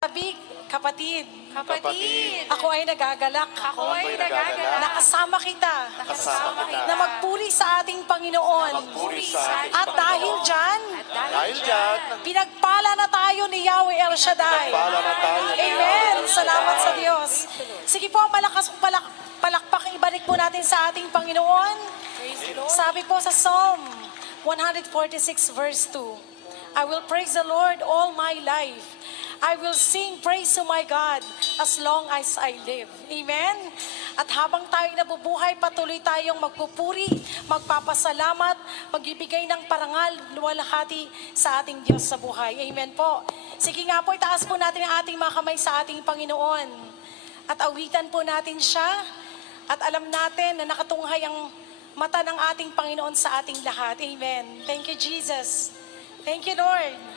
Sabi, kapatid, Kapatid, ako ay nagagalak ako ay nagagalak. nakasama kita Kasama kita. na magpuri sa ating Panginoon. Magpuri sa ating At dahil Panginoon. dyan, Dahil dyan, pinagpala na tayo ni Yahweh El Shaddai. Pinagpala na tayo ni Amen. Yahweh El Salamat sa Shaddai. Diyos. Sige po, malakas palakpak, ibalik po natin sa ating Panginoon. Sabi po sa Psalm 146 verse 2, I will praise the Lord all my life. I will sing praise to my God as long as I live. Amen? At habang tayo nabubuhay, patuloy tayong magpupuri, magpapasalamat, magbibigay ng parangal, luwalhati sa ating Diyos sa buhay. Amen po. Sige nga po, itaas po natin ang ating mga kamay sa ating Panginoon. At awitan po natin siya. At alam natin na nakatunghay ang mata ng ating Panginoon sa ating lahat. Amen. Thank you, Jesus. Thank you, Lord.